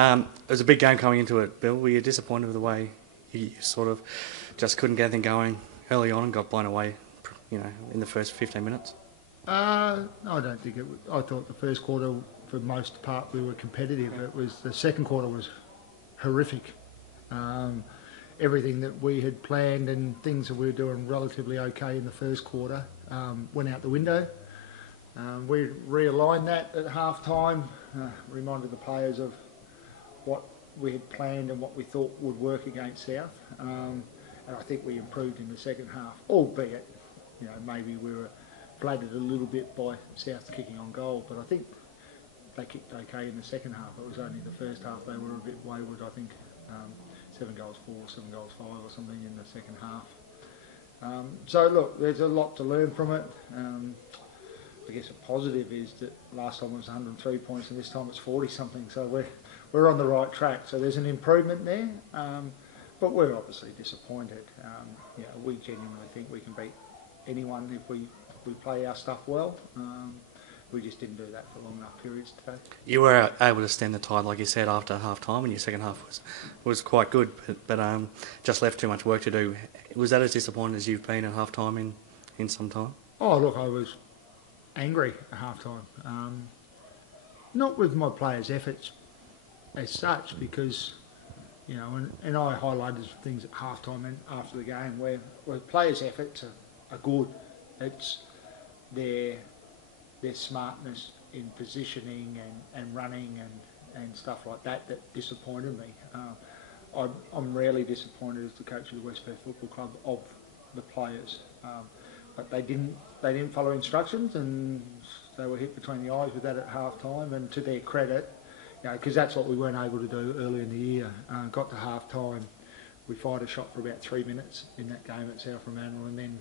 It was a big game coming into it, Bill. Were you disappointed with the way you sort of just couldn't get anything going early on and got blown away, in the first 15 minutes? I don't think it was. I thought the first quarter, for most part, we were competitive. The second quarter was horrific. Everything that we had planned and things that we were doing relatively okay in the first quarter went out the window. We realigned that at half time, reminded the players of what we had planned and what we thought would work against South. And I think we improved in the second half, albeit, maybe we were flattered a little bit by South kicking on goal, but I think they kicked okay in the second half. It was only the first half they were a bit wayward. I think 7 goals 4, 7 goals 5 or something in the second half. So look, there's a lot to learn from it. I guess a positive is that last time it was 103 points and this time it's 40 something, so we're on the right track. So there's an improvement there, but we're obviously disappointed. We genuinely think we can beat anyone if we play our stuff well. We just didn't do that for long enough periods today. You were able to stem the tide, like you said, after half time, and your second half was quite good, but just left too much work to do. Was that as disappointed as you've been at half time in some time? Oh, look, I was angry at half time. Not with my players' efforts as such, because, and I highlighted things at half time and after the game where players' efforts are good. It's their smartness in positioning and running and stuff like that disappointed me. I'm rarely disappointed as the coach of the West Perth Football Club of the players, but they didn't follow instructions and they were hit between the eyes with that at half time. And to their credit, because that's what we weren't able to do early in the year. Got to half time, we fired a shot for about 3 minutes in that game at South Fremantle, and then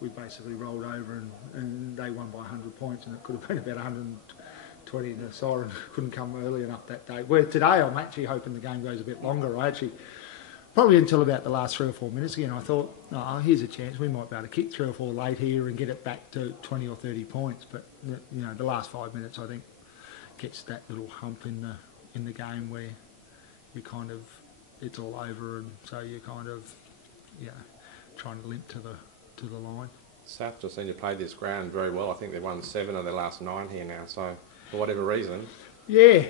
we basically rolled over and they won by 100 points, and it could have been about 120. The Siren couldn't come early enough that day. Where today I'm actually hoping the game goes a bit longer. Probably until about the last 3 or 4 minutes again, I thought, here's a chance, we might be able to kick 3 or 4 late here and get it back to 20 or 30 points. But, the last 5 minutes, I think, gets that little hump in the game where you kind of, it's all over, and so you kind of, trying to limp to the line. South just seem to play this ground very well. I think they've won 7 of their last 9 here now, so for whatever reason. Yeah,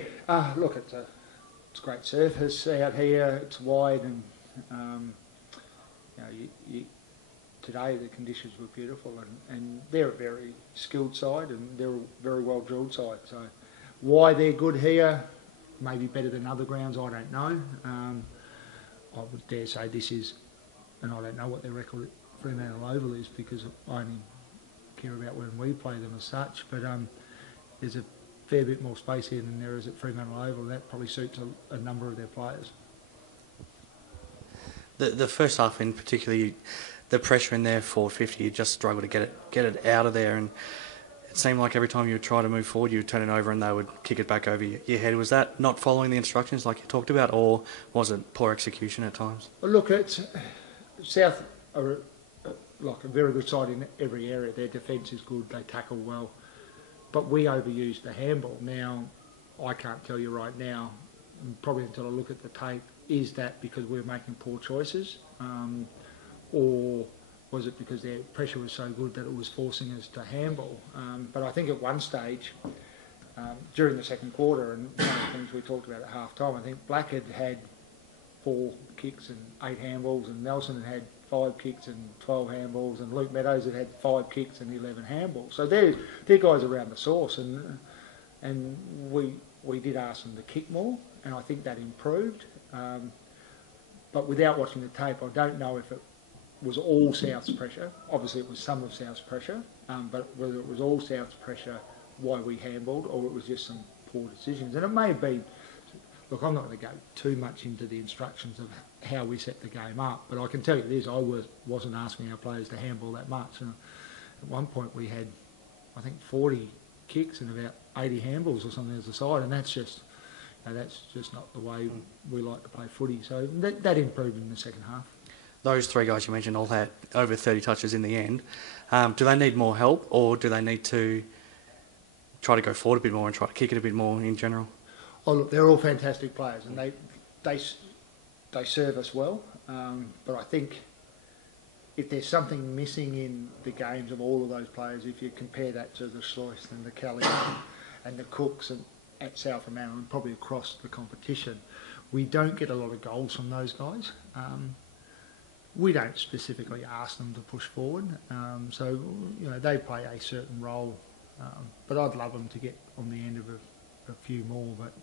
look, it's a great surface out here, it's wide, and today the conditions were beautiful, and they're a very skilled side and they're a very well drilled side. So why they're good here, maybe better than other grounds, I don't know. I would dare say this is, and I don't know what their record Fremantle Oval is because I only care about when we play them as such, but there's a fair bit more space here than there is at Fremantle Oval, and that probably suits a number of their players. The first half in particular, the pressure in there, 450, you just struggled to get it out of there, and it seemed like every time you would try to move forward, you would turn it over and they would kick it back over your head. Was that not following the instructions like you talked about, or was it poor execution at times? Well, look, South are like a very good side in every area. Their defence is good, they tackle well, but we overused the handball. Now, I can't tell you right now, probably until I look at the tape, is that because we were making poor choices, or was it because their pressure was so good that it was forcing us to handball? But I think at one stage, during the second quarter, and one of the things we talked about at half time, I think Black had 4 kicks and 8 handballs, and Nelson had 5 kicks and 12 handballs, and Luke Meadows had 5 kicks and 11 handballs. So they're guys around the source, and we did ask them to kick more, and I think that improved. But without watching the tape, I don't know if it was all South's pressure. Obviously it was some of South's pressure, but whether it was all South's pressure why we handballed, or it was just some poor decisions. And it may have been, look, I'm not going to go too much into the instructions of how we set the game up, but I can tell you this, I wasn't asking our players to handball that much. And at one point we had, I think, 40 kicks and about 80 handballs or something as a side, and that's just not the way we like to play footy. So that improved in the second half. Those 3 guys you mentioned all had over 30 touches in the end. Do they need more help, or do they need to try to go forward a bit more and try to kick it a bit more in general? Oh look, they're all fantastic players, and they serve us well. But I think if there's something missing in the games of all of those players, if you compare that to the Schleus and the Kelly and the Cooks at South Fremantle and probably across the competition, we don't get a lot of goals from those guys. We don't specifically ask them to push forward, so they play a certain role. But I'd love them to get on the end of a few more. But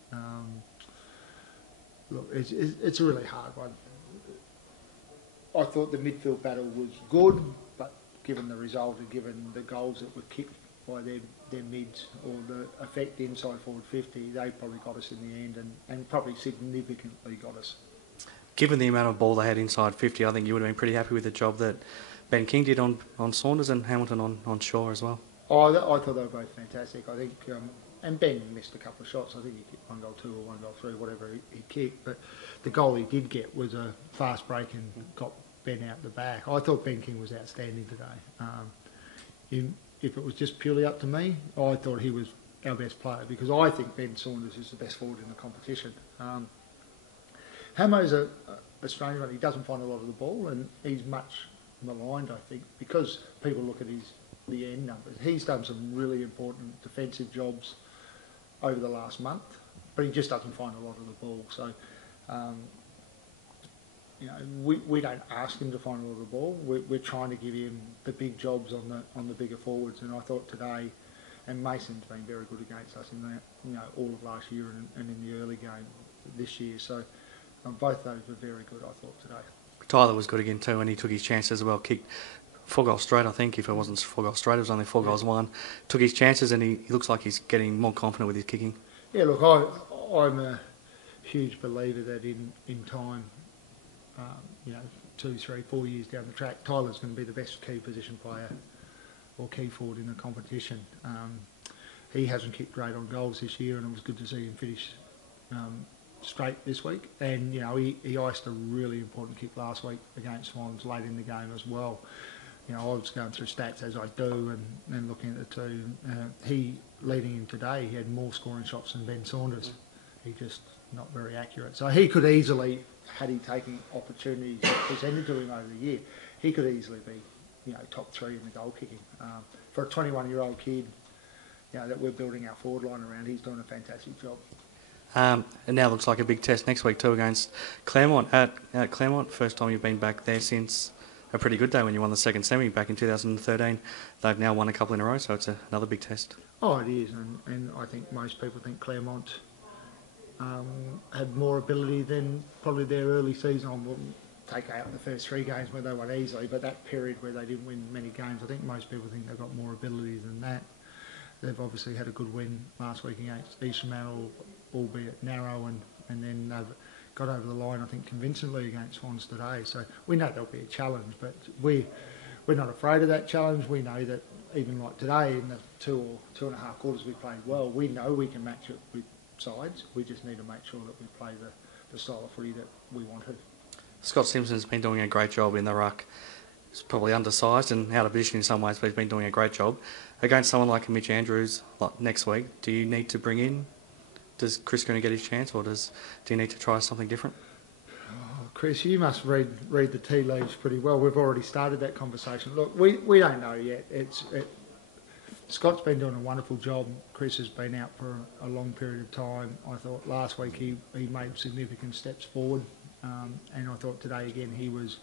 look, it's a really hard one. I thought the midfield battle was good, but given the result and given the goals that were kicked by their mids or the effect inside forward 50, they probably got us in the end and probably significantly got us. Given the amount of ball they had inside 50, I think you would have been pretty happy with the job that Ben King did on Saunders and Hamilton on Shaw as well. Oh, I thought they were both fantastic. I think, and Ben missed a couple of shots. I think he kicked 1 goal 2 or 1 goal 3, whatever he kicked. But the goal he did get was a fast break and got Ben out the back. I thought Ben King was outstanding today. If it was just purely up to me, I thought he was our best player because I think Ben Saunders is the best forward in the competition. Hamo's a strange one. He doesn't find a lot of the ball, and he's much maligned, I think, because people look at the end numbers. He's done some really important defensive jobs over the last month, but he just doesn't find a lot of the ball. So, we don't ask him to find a lot of the ball. We're trying to give him the big jobs on the bigger forwards, and I thought today, and Mason's been very good against us in that, all of last year and in the early game this year. So. Both those were very good, I thought, today. Tyler was good again too, and he took his chances as well. Kicked 4 goals straight, I think. If it wasn't 4 goals straight, it was only 4 goals won. Took his chances, and he looks like he's getting more confident with his kicking. Yeah, look, I'm a huge believer that in time, 2, 3, 4 years down the track, Tyler's going to be the best key position player or key forward in the competition. He hasn't kicked great on goals this year, and it was good to see him finish straight this week, and he iced a really important kick last week against Swans late in the game as well. I was going through stats as I do and looking at the two. He leading in today, he had more scoring shots than Ben Saunders. He just not very accurate. So he could easily, had he taken opportunities that presented to him over the year, he could easily be top 3 in the goal kicking. For a 21-year-old kid, that we're building our forward line around, he's doing a fantastic job. And now looks like a big test next week too against Claremont at Claremont. First time you've been back there since a pretty good day when you won the second semi back in 2013. They've now won a couple in a row, so it's another big test. Oh, it is, and I think most people think Claremont had more ability than probably their early season. I wouldn't take out the first 3 games where they won easily, but that period where they didn't win many games, I think most people think they've got more ability than that. They've obviously had a good win last week against East Fremantle, albeit narrow, and then they've got over the line, I think, convincingly against Swans today. So we know there'll be a challenge, but we're not afraid of that challenge. We know that even like today, in the 2 or 2.5 quarters we played well, we know we can match it with sides. We just need to make sure that we play the style of footy that we want to. Scott Simpson's been doing a great job in the ruck. He's probably undersized and out of position in some ways, but he's been doing a great job. Against someone like Mitch Andrews next week, do you need to bring in? Does Chris going to get his chance, or do you need to try something different? Oh, Chris, you must read the tea leaves pretty well. We've already started that conversation. Look, we don't know yet. Scott's been doing a wonderful job. Chris has been out for a long period of time. I thought last week he made significant steps forward, and I thought today again he was,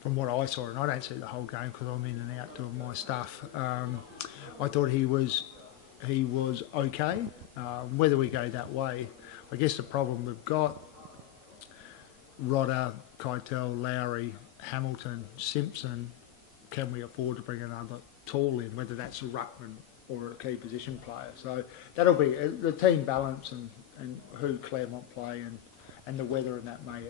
from what I saw, and I don't see the whole game because I'm in and out doing my stuff. I thought he was okay. Whether we go that way, I guess the problem we've got, Rodder, Keitel, Lowry, Hamilton, Simpson, can we afford to bring another tall in, whether that's a ruckman or a key position player? So that'll be the team balance and who Claremont play and the weather, and that may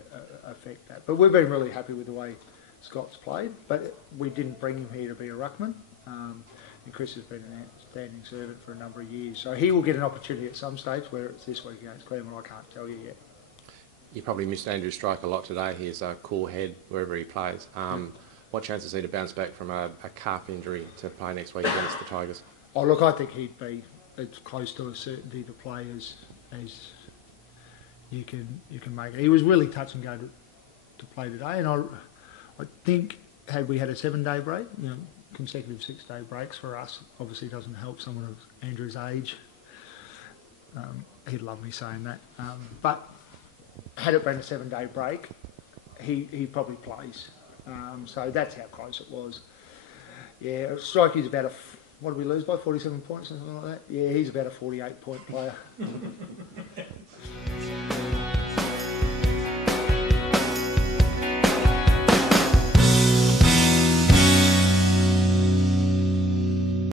affect that. But we've been really happy with the way Scott's played, but we didn't bring him here to be a ruckman. And Chris has been an outstanding servant for a number of years. So he will get an opportunity at some stage, whether it's this week against Claremont, I can't tell you yet. You probably missed Andrew Strike a lot today. He's a cool head wherever he plays. What chance is he to bounce back from a calf injury to play next week against the Tigers? Oh, look, I think he'd be as close to a certainty to play as you can make it. He was really touch and go to play today, and I think had we had a 7-day break, consecutive 6-day breaks for us obviously doesn't help someone of Andrew's age. He'd love me saying that, but had it been a 7-day break, he probably plays. So that's how close it was. Yeah, Strikey's about what did we lose by, 47 points or something like that? Yeah, he's about a 48-point player.